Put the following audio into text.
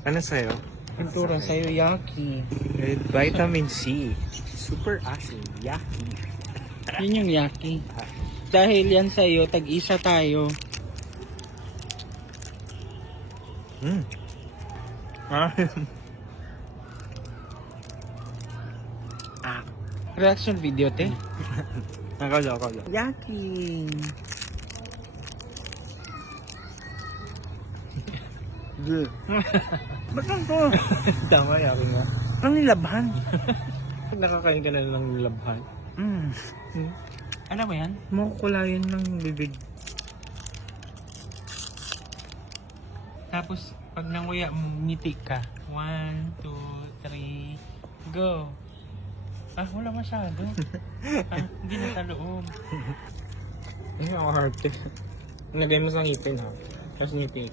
Ano sa'yo? Pintura sa'yo, yaki. Vitamin C. Super acid. Yaki. Yun yung yaki. Dahil yan sa'yo, tag-isa tayo. Reaction video, te. Ako. Yaki. Ba't lang to? Tama, yaki nga. Ang nilabhan. Nakakain ka na ng labhan. Ano ba yan? Makukulayan ng bibig. Tapos, pag nanguya, ngiti ka. 1, 2, 3, go. Ah, wala masyado. Hindi na sa loob. Ay, ako hard. Nagay mo sa ngipin ha. Tapos ngiti.